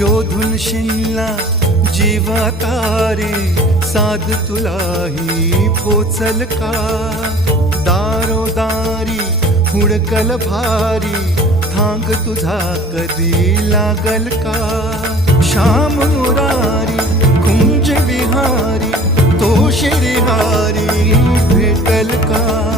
शोधून शिनला जीवा तारे, साध तुलाही पोचल का? दारोदारी हुडकल भारी, थांग तुझा कधी लागल का? श्याम मुरारी कुंज विहारी, तो श्रीहारी भेटल का?